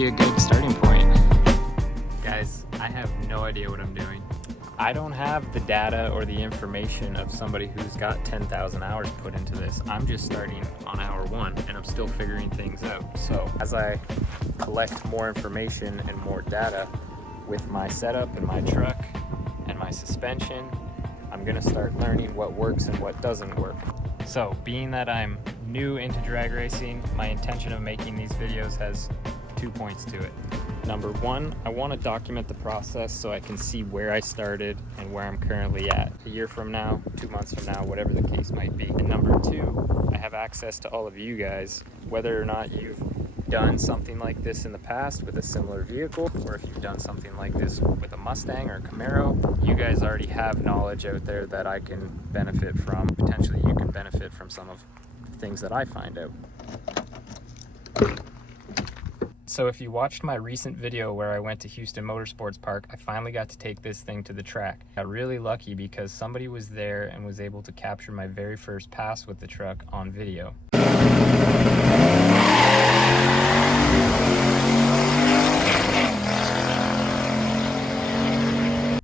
be a good starting point. Guys, I have no idea what I'm doing. I don't have the data or the information of somebody who's got 10,000 hours put into this. I'm just starting on hour 1 and I'm still figuring things out. So as I collect more information and more data with my setup and my truck and my suspension, I'm gonna start learning what works and what doesn't work. So being that I'm new into drag racing, my intention of making these videos has 2 points to it. Number 1, I want to document the process so I can see where I started and where I'm currently at a year from now, 2 months from now, whatever the case might be. And number 2, I have access to all of you guys, whether or not you've done something like this in the past with a similar vehicle, or if you've done something like this with a Mustang or a Camaro. You guys already have knowledge out there that I can benefit from. Potentially you can benefit from some of the things that I find out. So if you watched my recent video where I went to Houston Motorsports Park, I finally got to take this thing to the track. I got really lucky because somebody was there and was able to capture my very first pass with the truck on video.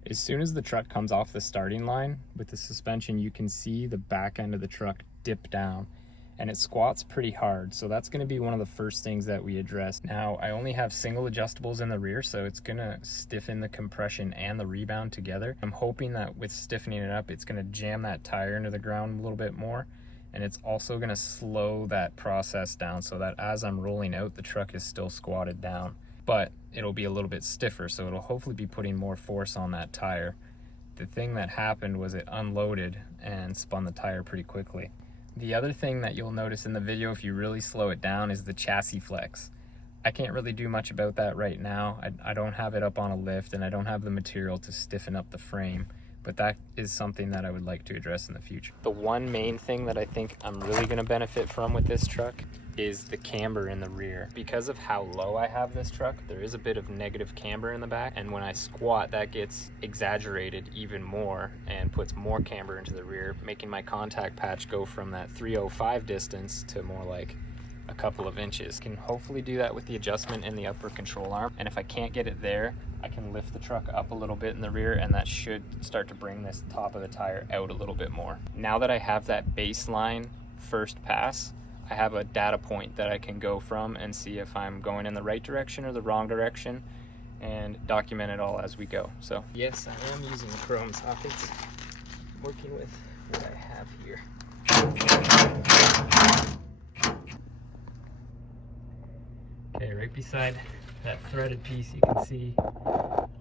As soon as the truck comes off the starting line with the suspension, you can see the back end of the truck dip down. And it squats pretty hard, so that's going to be one of the first things that we address. Now, I only have single adjustables in the rear, so it's going to stiffen the compression and the rebound together. I'm hoping that with stiffening it up, it's going to jam that tire into the ground a little bit more, and it's also going to slow that process down so that as I'm rolling out, the truck is still squatted down, but it'll be a little bit stiffer, so it'll hopefully be putting more force on that tire. The thing that happened was it unloaded and spun the tire pretty quickly. The other thing that you'll notice in the video if you really slow it down is the chassis flex. I can't really do much about that right now. I don't have it up on a lift and I don't have the material to stiffen up the frame, but that is something that I would like to address in the future. The one main thing that I think I'm really going to benefit from with this truck is the camber in the rear. Because of how low I have this truck, there is a bit of negative camber in the back, and when I squat, that gets exaggerated even more and puts more camber into the rear, making my contact patch go from that 305 distance to more like a couple of inches. Can hopefully do that with the adjustment in the upper control arm, and if I can't get it there, I can lift the truck up a little bit in the rear, and that should start to bring this top of the tire out a little bit more. Now that I have that baseline first pass, I have a data point that I can go from and see if I'm going in the right direction or the wrong direction and document it all as we go. So yes, I am using the chrome sockets, working with what I have here. Okay, right beside that threaded piece you can see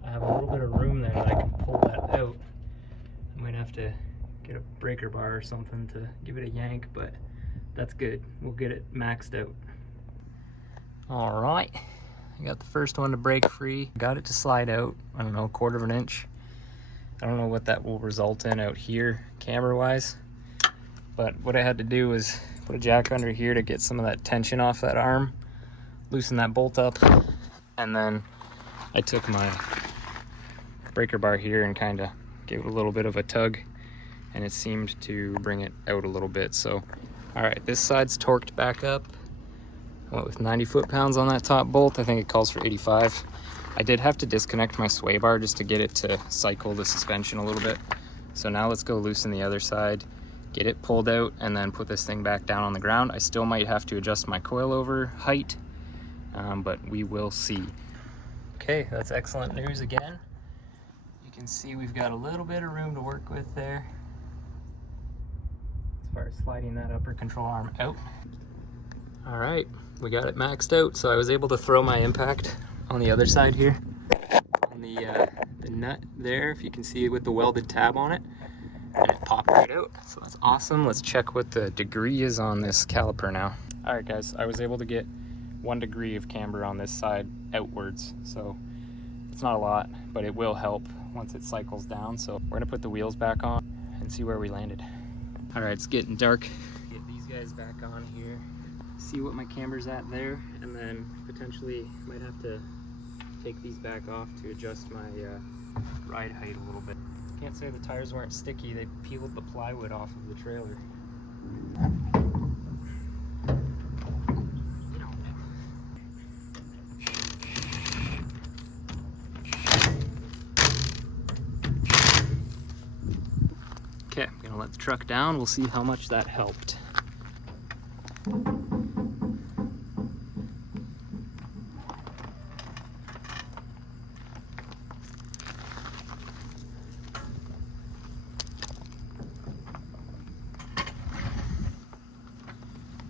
I have a little bit of room there that I can pull that out. I might have to get a breaker bar or something to give it a yank, but that's good. We'll get it maxed out. All right, I got the first one to break free. Got it to slide out, I don't know, 1/4 of an inch. I don't know what that will result in out here camera wise, but what I had to do was put a jack under here to get some of that tension off that arm, loosen that bolt up, and then I took my breaker bar here and kind of gave it a little bit of a tug, and it seemed to bring it out a little bit. So all right, this side's torqued back up. I went with 90 foot-pounds on that top bolt. I think it calls for 85. I did have to disconnect my sway bar just to get it to cycle the suspension a little bit. So now let's go loosen the other side, get it pulled out, and then put this thing back down on the ground. I still might have to adjust my coilover height, but we will see. Okay, that's excellent news again. You can see we've got a little bit of room to work with there as far as sliding that upper control arm out. All right, we got it maxed out, so I was able to throw my impact on the other side here on the nut there, if you can see, with the welded tab on it, and it popped right out. So that's awesome. Let's check what the degree is on this caliper now. All right guys, I was able to get 1 degree of camber on this side outwards, so it's not a lot, but it will help once it cycles down. So we're gonna put the wheels back on and see where we landed. All right, it's getting dark. Get these guys back on here, see what my camber's at there, and then potentially might have to take these back off to adjust my ride height a little bit. Can't say the tires weren't sticky, they peeled the plywood off of the trailer. Okay, I'm gonna let the truck down. We'll see how much that helped.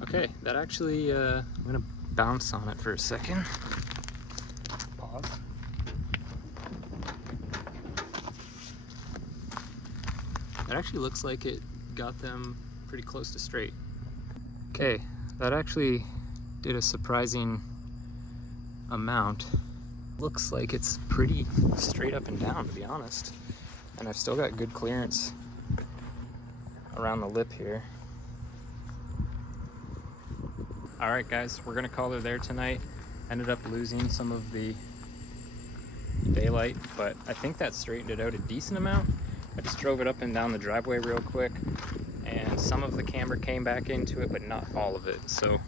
Okay, that actually, I'm gonna bounce on it for a second. Pause. That actually looks like it got them pretty close to straight. Okay, that actually did a surprising amount. Looks like it's pretty straight up and down, to be honest. And I've still got good clearance around the lip here. All right, guys, we're gonna call her there tonight. Ended up losing some of the daylight, but I think that straightened it out a decent amount. I just drove it up and down the driveway real quick, and some of the camber came back into it, but not all of it. So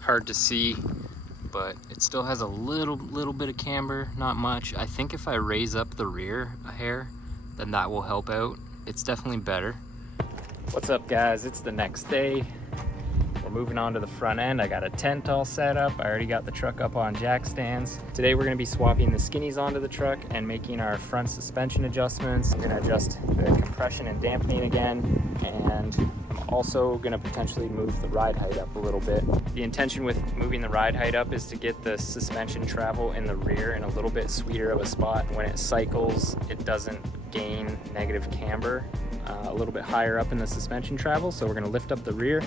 hard to see, but it still has a little bit of camber, not much. I think if I raise up the rear a hair, then that will help out. It's definitely better. What's up, guys? It's the next day. We're moving on to the front end. I got a tent all set up. I already got the truck up on jack stands. Today we're gonna be swapping the skinnies onto the truck and making our front suspension adjustments. I'm gonna adjust the compression and dampening again, and I'm also gonna potentially move the ride height up a little bit. The intention with moving the ride height up is to get the suspension travel in the rear in a little bit sweeter of a spot. When it cycles, it doesn't gain negative camber a little bit higher up in the suspension travel. So we're gonna lift up the rear,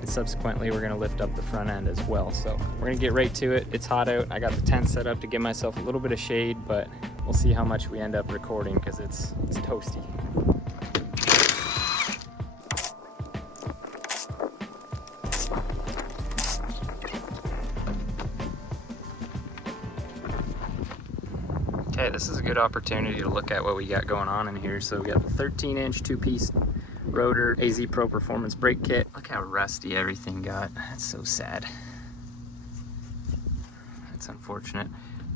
and subsequently we're gonna lift up the front end as well. So we're gonna get right to it. It's hot out. I got the tent set up to give myself a little bit of shade, but we'll see how much we end up recording because it's toasty. Okay, this is a good opportunity to look at what we got going on in here. So we got the 13-inch two-piece rotor AZ Pro Performance brake kit. Look how rusty everything got. That's so sad. That's unfortunate.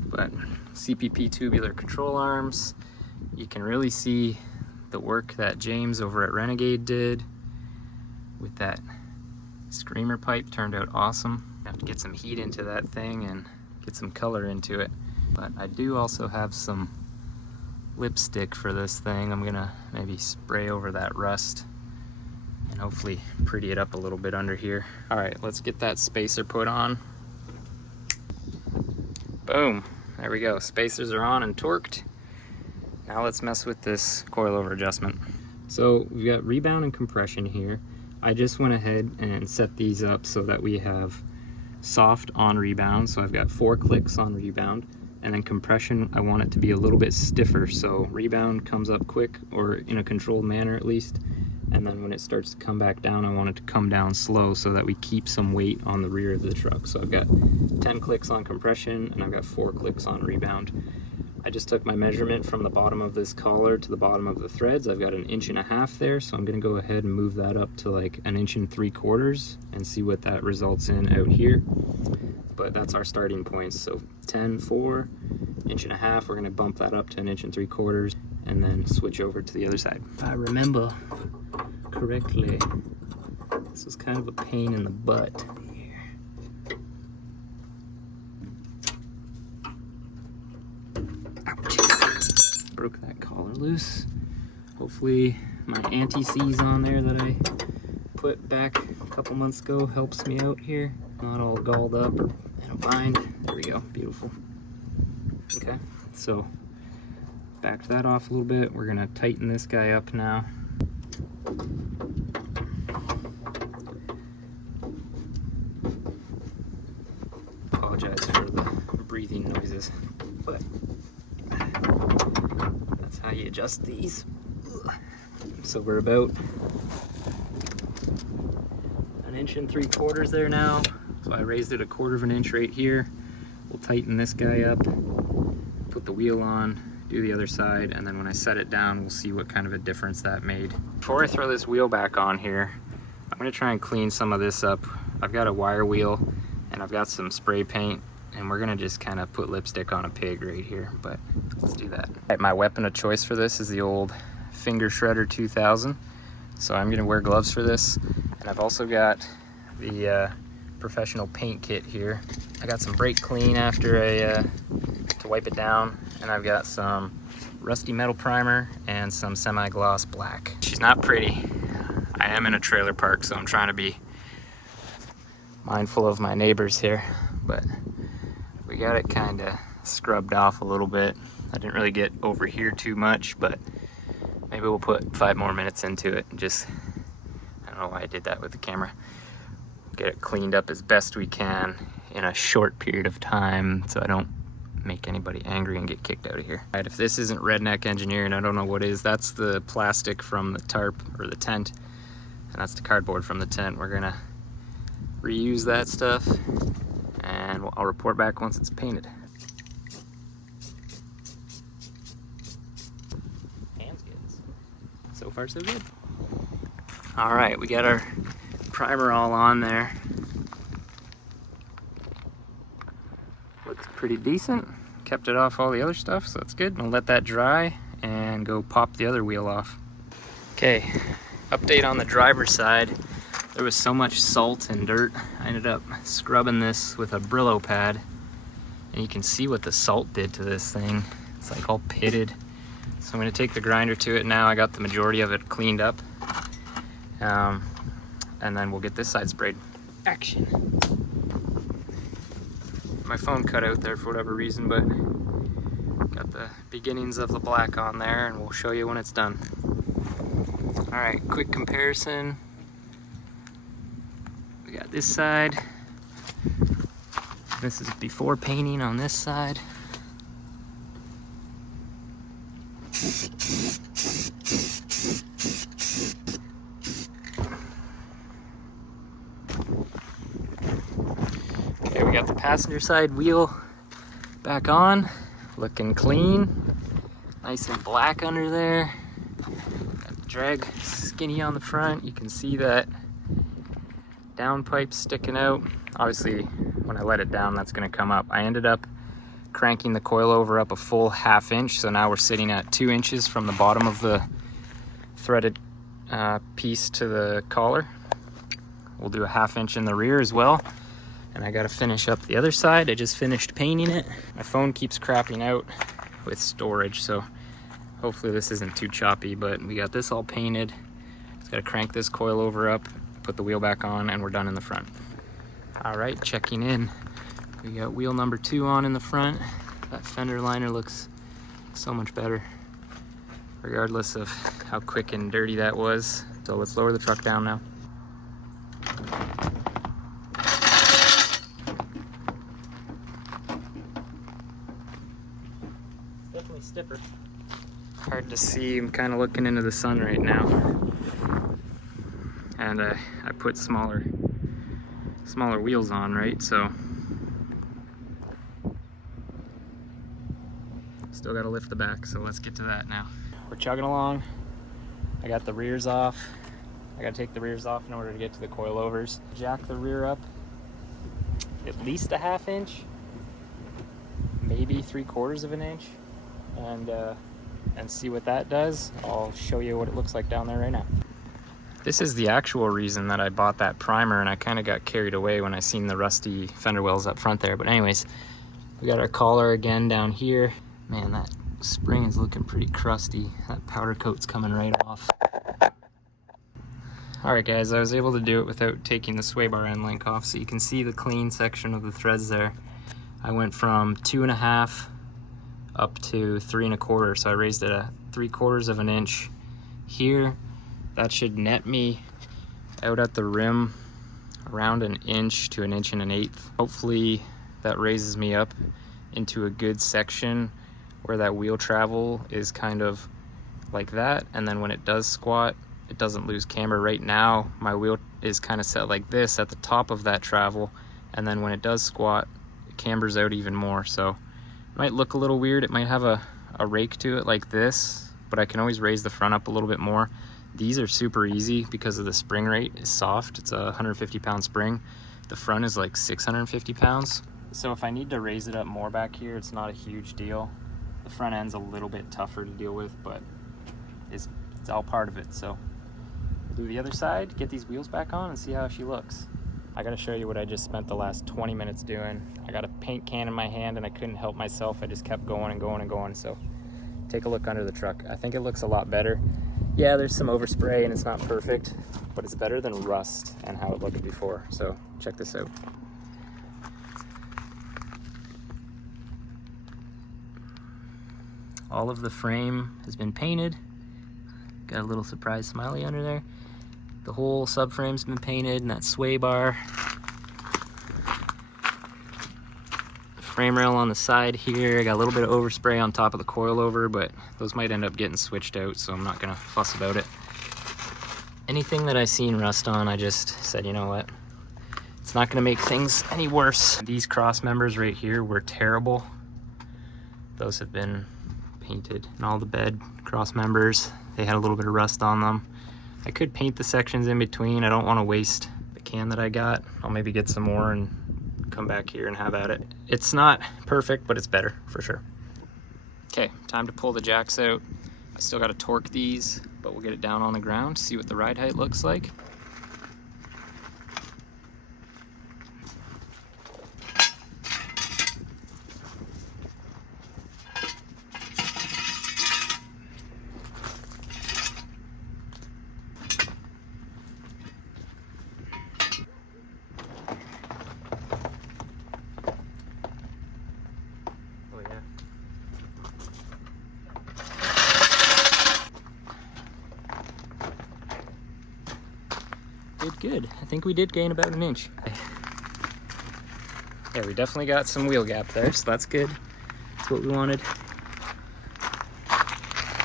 But CPP tubular control arms. You can really see the work that James over at Renegade did with that screamer pipe. Turned out awesome. Have to get some heat into that thing and get some color into it. But I do also have some lipstick for this thing. I'm gonna maybe spray over that rust and hopefully pretty it up a little bit under here. All right, let's get that spacer put on. Boom, there we go. Spacers are on and torqued. Now let's mess with this coilover adjustment. So we've got rebound and compression here. I just went ahead and set these up so that we have soft on rebound. So I've got 4 clicks on rebound. And then compression, I want it to be a little bit stiffer, so rebound comes up quick, or in a controlled manner at least, and then when it starts to come back down, I want it to come down slow so that we keep some weight on the rear of the truck. So I've got 10 clicks on compression and I've got 4 clicks on rebound. I just took my measurement from the bottom of this collar to the bottom of the threads. I've got 1.5 inches there, so I'm gonna go ahead and move that up to like 1.75 inches and see what that results in out here. But that's our starting points. So 10, 4, 1.5 inches. We're gonna bump that up to 1.75 inches and then switch over to the other side. If I remember correctly, this was kind of a pain in the butt. Ouch. Broke that collar loose. Hopefully my anti-seize on there that I put back a couple months ago helps me out here. Not all galled up or in a bind. There we go, beautiful. Okay, so back that off a little bit. We're gonna tighten this guy up now. Apologize for the breathing noises, but that's how you adjust these. So we're about 1.75 inches there now. So I raised it 1/4 inch right here. We'll tighten this guy up, put the wheel on, do the other side, and then when I set it down, we'll see what kind of a difference that made. Before I throw this wheel back on here, I'm gonna try and clean some of this up. I've got a wire wheel and I've got some spray paint, and we're gonna just kind of put lipstick on a pig right here, but let's do that. Right, my weapon of choice for this is the old Finger Shredder 2000. So I'm gonna wear gloves for this. And I've also got the professional paint kit here. I got some brake clean after to wipe it down, and I've got some rusty metal primer and some semi-gloss black. She's not pretty. I am in a trailer park, so I'm trying to be mindful of my neighbors here, but we got it kind of scrubbed off a little bit. I didn't really get over here too much, but maybe we'll put 5 more minutes into it and just, I don't know why I did that with the camera. Get it cleaned up as best we can in a short period of time so I don't make anybody angry and get kicked out of here. All right, if this isn't redneck engineering, I don't know what is. That's the plastic from the tarp or the tent, and that's the cardboard from the tent. We're gonna reuse that stuff, and I'll report back once it's painted. Hands good. So far so good. All right, we got our primer all on there. Looks pretty decent. Kept it off all the other stuff, so that's good. I'll let that dry and go pop the other wheel off. Okay, update on the driver's side. There was so much salt and dirt. I ended up scrubbing this with a Brillo pad, and you can see what the salt did to this thing. It's like all pitted. So I'm gonna take the grinder to it now. I got the majority of it cleaned up. And then we'll get this side sprayed. Action. My phone cut out there for whatever reason, but got the beginnings of the black on there, and we'll show you when it's done. All right, quick comparison. We got this side. This is before painting on this side. Okay, we got the passenger side wheel back on, looking clean, nice and black under there. Got the drag skinny on the front. You can see that downpipe sticking out. Obviously, when I let it down, that's gonna come up. I ended up cranking the coilover up a full 1/2 inch, so now we're sitting at 2 inches from the bottom of the threaded piece to the collar. We'll do a 1/2 inch in the rear as well. And I gotta finish up the other side. I just finished painting it. My phone keeps crapping out with storage, so hopefully this isn't too choppy, but we got this all painted. Just gotta crank this coilover up, put the wheel back on, and we're done in the front. All right, checking in. We got wheel number 2 on in the front. That fender liner looks so much better, regardless of how quick and dirty that was. So let's lower the truck down now. It's definitely stiffer. Hard to see, I'm kind of looking into the sun right now. And I put smaller wheels on, right? So still got to lift the back, so let's get to that now. We're chugging along. I got the rears off. I got to take the rears off in order to get to the coilovers. Jack the rear up at least a 1/2 inch, maybe 3/4 of an inch, and see what that does. I'll show you what it looks like down there right now. This is the actual reason that I bought that primer, and I kind of got carried away when I seen the rusty fender wells up front there. But anyways, we got our collar again down here. Man, that spring is looking pretty crusty. That powder coat's coming right off. All right, guys, I was able to do it without taking the sway bar end link off, so you can see the clean section of the threads there. I went from 2.5 up to 3.25, so I raised it a 3/4 of an inch here. That should net me out at the rim around 1 inch to 1 1/8 inches. Hopefully that raises me up into a good section where that wheel travel is kind of like that, and then when it does squat, it doesn't lose camber. Right now my wheel is kind of set like this at the top of that travel, and then when it does squat, it cambers out even more. So it might look a little weird. It might have a rake to it like this, but I can always raise the front up a little bit more. These are super easy because of the spring rate is soft. It's a 150-pound spring. The front is like 650 pounds. So if I need to raise it up more back here, it's not a huge deal. The front end's a little bit tougher to deal with, but it's It's all part of it. So we'll do the other side, get these wheels back on, and see how she looks. I gotta show you what I just spent the last 20 minutes doing. I got a paint can in my hand and I couldn't help myself. I just kept going and going and going. So take a look under the truck. I think it looks a lot better. Yeah, there's some overspray and it's not perfect, but it's better than rust and how it looked before. So check this out. All of the frame has been painted. Got a little surprise smiley under there. The whole subframe's been painted, and that sway bar. The frame rail on the side here. I got a little bit of overspray on top of the coilover, but those might end up getting switched out, so I'm not gonna fuss about it. Anything that I seen rust on, I just said, you know what? It's not gonna make things any worse. These cross members right here were terrible. Those have been painted. And all the bed cross members, they had a little bit of rust on them. I could paint the sections in between. I don't want to waste the can that I got. I'll maybe get some more and come back here and have at it. It's not perfect, but it's better for sure. Okay, time to pull the jacks out. I still got to torque these, but we'll get it down on the ground, see what the ride height looks like. Good. I think we did gain about an inch. Yeah, we definitely got some wheel gap there, so that's good. That's what we wanted.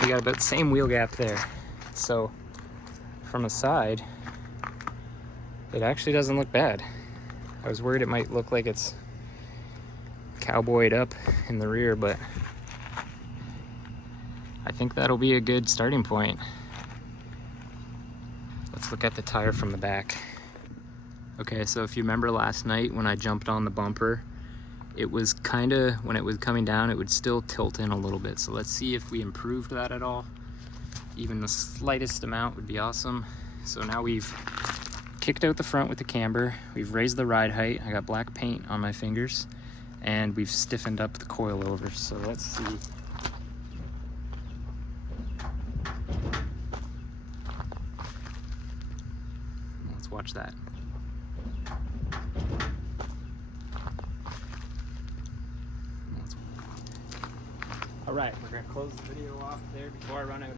We got about the same wheel gap there. So from the side, it actually doesn't look bad. I was worried it might look like it's cowboyed up in the rear, but I think that'll be a good starting point. Let's look at the tire from the back. Okay, so if you remember last night when I jumped on the bumper, it was kinda, when it was coming down, it would still tilt in a little bit. So let's see if we improved that at all. Even the slightest amount would be awesome. So now we've kicked out the front with the camber, we've raised the ride height, I got black paint on my fingers, and we've stiffened up the coilover. So let's see. Watch that. All right, we're gonna close the video off there before I run out.